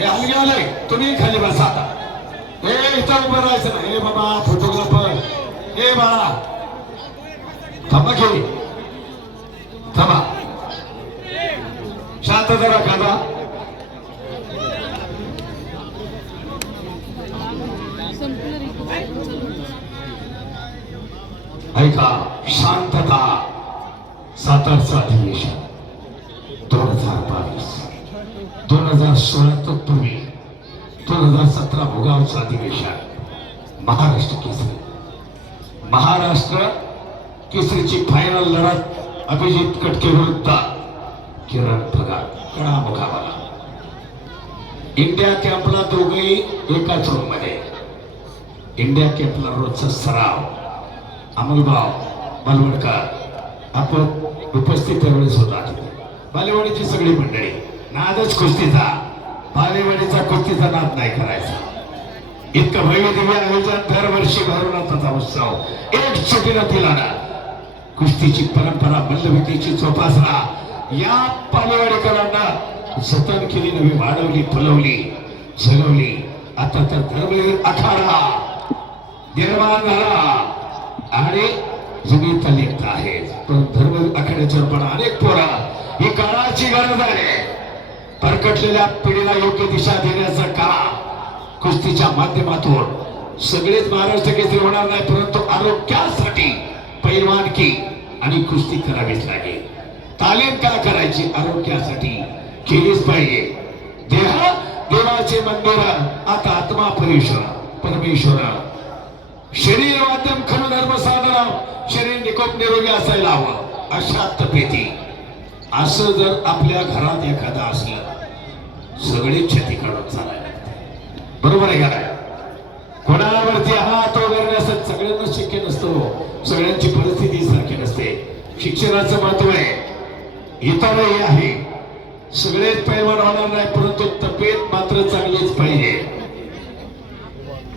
हलगी आले तुम्ही खाली बसा आता. इथं उभं राहायचं ना. बाबा फोटोग्राफर बाळा थांबा खेळी थांबा शांत जरा खादा. ऐका शांतता. सातारचं अधिवेशन 2022 2016 तो पूर्वी 2017 भोगावचं अधिवेशन. महाराष्ट्र केसरीची फायनल लढत अभिजित कटके विरुद्ध किरण भगत. कडा मुकाबला. इंडिया कॅम्पला दोघेही एकाच रूम मध्ये. इंडिया कॅम्पला रोजचा सराव. अमोलभाव मालवणकर आपण उपस्थित त्यावेळेस होता. बालेवाडीची सगळी मंडळी. नादच कुस्तीचा. बालेवाडीचा कुस्तीचा नाद नाही करायचा. इतकं भव्य दिव्य आयोजन दरवर्षी भरवण्याचा उत्सव. एक सुटीनं दिला ना. कुस्तीची परंपरा मल्लविद्येची जोपासना या बालेवाडीकरांना जतन केली, नवी वाढवली, फुलवली, झलवली. आता तर धर्मवीर आखाडा निर्माण झाला आणि जुनी तलिप्त आहे. पण धर्मवीर आखाड्याच्या पण अनेक पोरा. ही काळाची गरज आहे. भरकटलेल्या पिढीला योग्य दिशा देण्याचं काम कुस्तीच्या माध्यमातून. सगळेच महाराष्ट्र केसरी होणार नाही, परंतु आरोग्यासाठी पैलवानकी आणि कुस्ती करावीच लागेल. तालीम का करायची? आरोग्यासाठी केलीच पाहिजे. देवाचे मंदिर आता आत्मा परमेश्वर. शरीर माध्यम खरं धर्म साधन. शरीर निकोप निरोगी असायला हवं. अशा तब्येती असं जर आपल्या घरात एखादा असलं सगळी क्षती काढून चालायला. बरोबर आहे का? कोणावरती हात वगैरे असत सगळ्यांना शक्य नसतो. सगळ्यांची परिस्थिती सारखी नसते. शिक्षणाचं महत्व आहे. इतरही आहे. सगळेच पैलवान होणार नाही, परंतु तब्येत मात्र चांगलीच पाहिजे.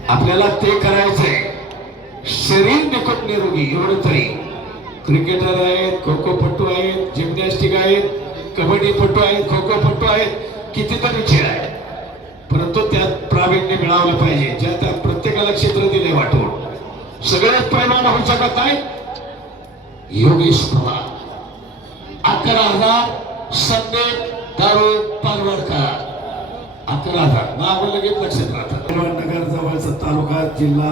आपल्याला ते करायचंय. शरीर निकोप निरोगी एवढं तरी. क्रिकेटर आहेत, खो खो पट्टू आहेत, जिम्नॅस्टिक आहेत, कबड्डी पट्टू आहेत, खो खो पट्टू आहेत, कितीतरी खेळ आहेत. परंतु त्यात प्रावीण्य मिळवलं पाहिजे. ज्या त्या प्रत्येकाला क्षेत्र दिले वाटून. सगळेच पैलवान होऊ शकत नाही. योगेश पवार 11,000 संदीप दारू पालवडकर 11,000 नाव लगेच लक्षात राहतात. नगर जवळचा तालुका जिल्हा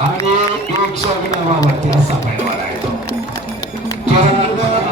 आणि एक नावावरती असा पैलवान आहे.